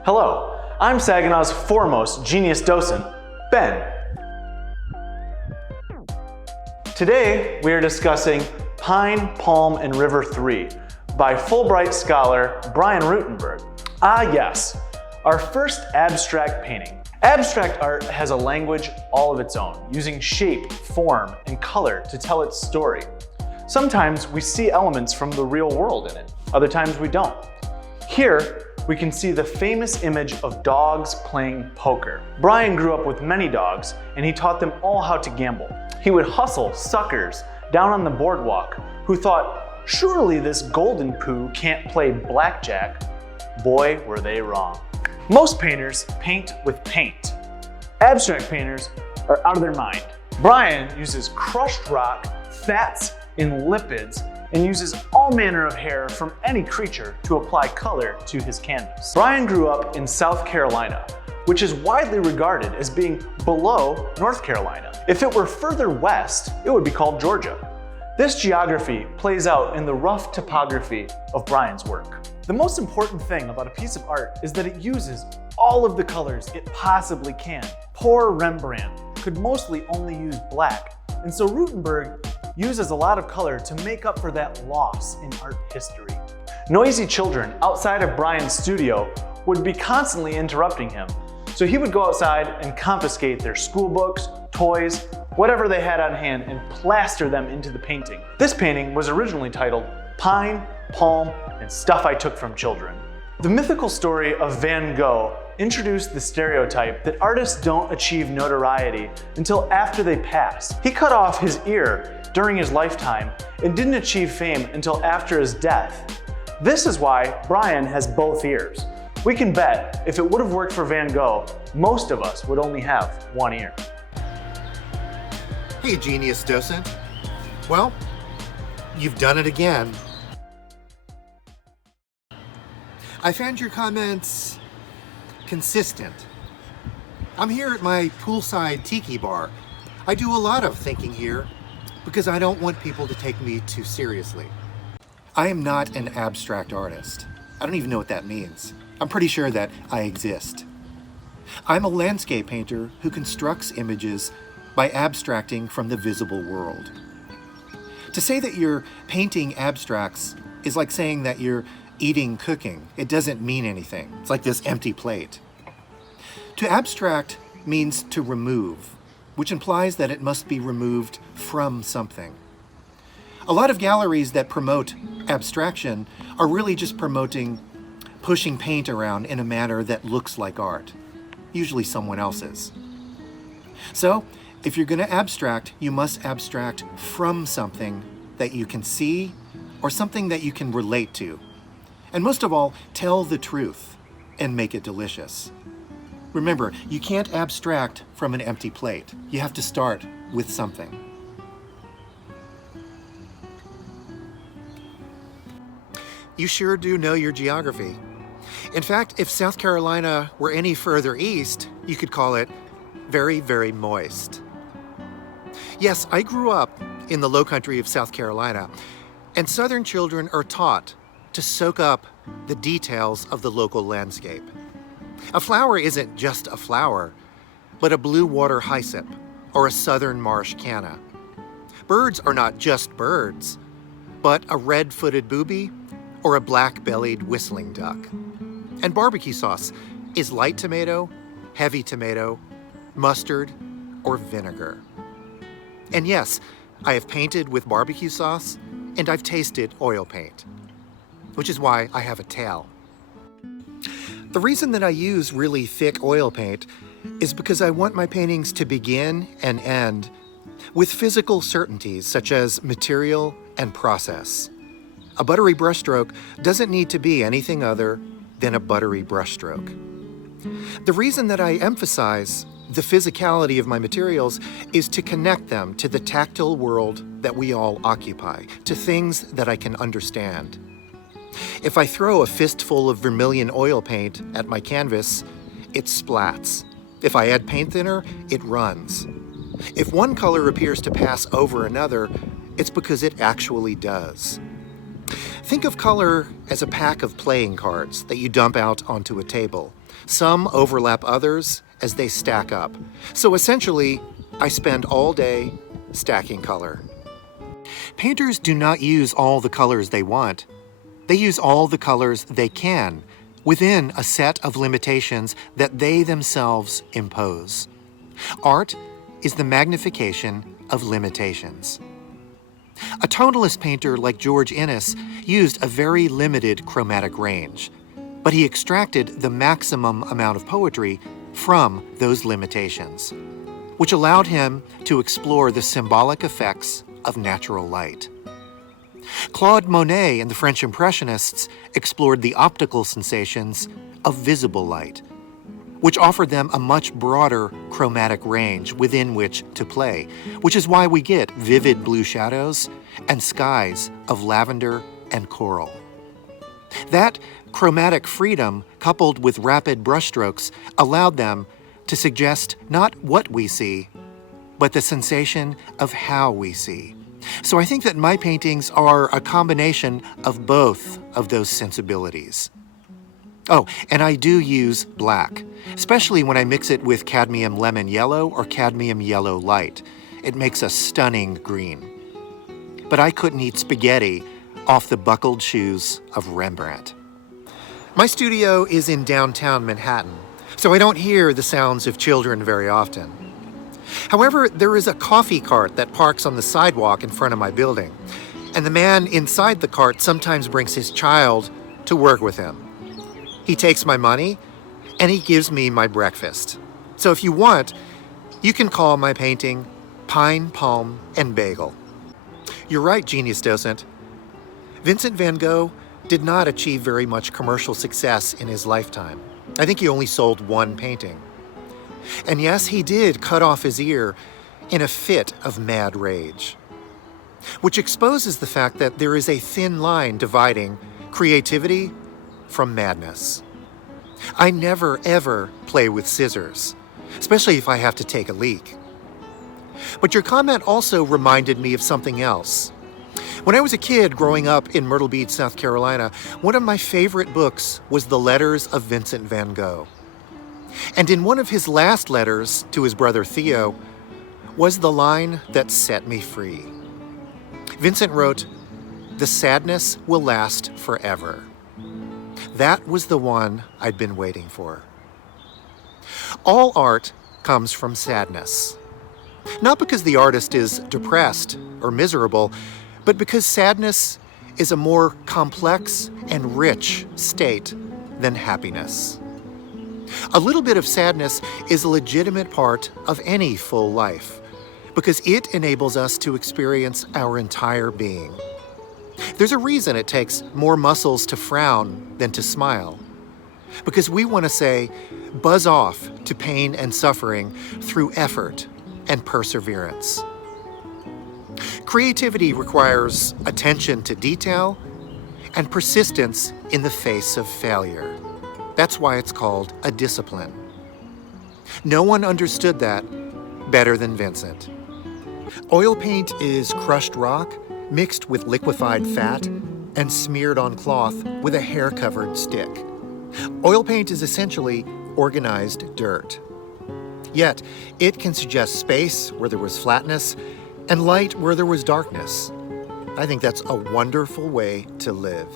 Hello, I'm Saginaw's foremost genius docent, Ben. Today, we are discussing Pine, Palm, and River 3 by Fulbright scholar Brian Rutenberg. Ah yes, our first abstract painting. Abstract art has a language all of its own, using shape, form, and color to tell its story. Sometimes we see elements from the real world in it, other times we don't. Here, we can see the famous image of dogs playing poker. Brian grew up with many dogs, and he taught them all how to gamble. He would hustle suckers down on the boardwalk who thought, surely this golden poo can't play blackjack. Boy, were they wrong. Most painters paint with paint. Abstract painters are out of their mind. Brian uses crushed rock, fats, and lipids, and uses all manner of hair from any creature to apply color to his canvas. Brian grew up in South Carolina, which is widely regarded as being below North Carolina. If it were further west, it would be called Georgia. This geography plays out in the rough topography of Brian's work. The most important thing about a piece of art is that it uses all of the colors it possibly can. Poor Rembrandt could mostly only use black, and so Rutenberg uses a lot of color to make up for that loss in art history. Noisy children outside of Brian's studio would be constantly interrupting him, so he would go outside and confiscate their school books, toys, whatever they had on hand, and plaster them into the painting. This painting was originally titled Pine, Palm, and Stuff I Took from Children. The mythical story of Van Gogh introduced the stereotype that artists don't achieve notoriety until after they pass. He cut off his ear during his lifetime and didn't achieve fame until after his death. This is why Brian has both ears. We can bet if it would have worked for Van Gogh, most of us would only have one ear. Hey, genius docent. Well, you've done it again. I found your comments consistent. I'm here at my poolside tiki bar. I do a lot of thinking here because I don't want people to take me too seriously. I am not an abstract artist. I don't even know what that means. I'm pretty sure that I exist. I'm a landscape painter who constructs images by abstracting from the visible world. To say that you're painting abstracts is like saying that you're eating cooking. It doesn't mean anything. It's like this empty plate. To abstract means to remove, which implies that it must be removed from something. A lot of galleries that promote abstraction are really just promoting pushing paint around in a manner that looks like art, usually someone else's. So, if you're going to abstract, you must abstract from something that you can see or something that you can relate to. And most of all, tell the truth and make it delicious. Remember, you can't abstract from an empty plate. You have to start with something. You sure do know your geography. In fact, if South Carolina were any further east, you could call it very, very moist. Yes, I grew up in the low country of South Carolina, and Southern children are taught to soak up the details of the local landscape. A flower isn't just a flower, but a blue water hyssop or a southern marsh canna. Birds are not just birds, but a red-footed booby or a black-bellied whistling duck. And barbecue sauce is light tomato, heavy tomato, mustard, or vinegar. And yes, I have painted with barbecue sauce, and I've tasted oil paint, which is why I have a tail. The reason that I use really thick oil paint is because I want my paintings to begin and end with physical certainties such as material and process. A buttery brushstroke doesn't need to be anything other than a buttery brushstroke. The reason that I emphasize the physicality of my materials is to connect them to the tactile world that we all occupy, to things that I can understand. If I throw a fistful of vermilion oil paint at my canvas, it splats. If I add paint thinner, it runs. If one color appears to pass over another, it's because it actually does. Think of color as a pack of playing cards that you dump out onto a table. Some overlap others as they stack up. So essentially, I spend all day stacking color. Painters do not use all the colors they want. They use all the colors they can, within a set of limitations that they themselves impose. Art is the magnification of limitations. A tonalist painter like George Inness used a very limited chromatic range, but he extracted the maximum amount of poetry from those limitations, which allowed him to explore the symbolic effects of natural light. Claude Monet and the French Impressionists explored the optical sensations of visible light, which offered them a much broader chromatic range within which to play, which is why we get vivid blue shadows and skies of lavender and coral. That chromatic freedom, coupled with rapid brushstrokes, allowed them to suggest not what we see, but the sensation of how we see. So I think that my paintings are a combination of both of those sensibilities. Oh, and I do use black, especially when I mix it with cadmium lemon yellow or cadmium yellow light. It makes a stunning green. But I couldn't eat spaghetti off the buckled shoes of Rembrandt. My studio is in downtown Manhattan, so I don't hear the sounds of children very often. However, there is a coffee cart that parks on the sidewalk in front of my building, and the man inside the cart sometimes brings his child to work with him. He takes my money, and he gives me my breakfast. So if you want, you can call my painting Pine, Palm, and Bagel. You're right, Genius Docent. Vincent van Gogh did not achieve very much commercial success in his lifetime. I think he only sold one painting. And yes, he did cut off his ear in a fit of mad rage, which exposes the fact that there is a thin line dividing creativity from madness. I never, ever play with scissors, especially if I have to take a leak. But your comment also reminded me of something else. When I was a kid growing up in Myrtle Beach, South Carolina, one of my favorite books was The Letters of Vincent van Gogh. And in one of his last letters to his brother Theo was the line that set me free. Vincent wrote, "The sadness will last forever." That was the one I'd been waiting for. All art comes from sadness. Not because the artist is depressed or miserable, but because sadness is a more complex and rich state than happiness. A little bit of sadness is a legitimate part of any full life because it enables us to experience our entire being. There's a reason it takes more muscles to frown than to smile, because we want to say, buzz off to pain and suffering through effort and perseverance. Creativity requires attention to detail and persistence in the face of failure. That's why it's called a discipline. No one understood that better than Vincent. Oil paint is crushed rock mixed with liquefied fat and smeared on cloth with a hair-covered stick. Oil paint is essentially organized dirt. Yet, it can suggest space where there was flatness and light where there was darkness. I think that's a wonderful way to live.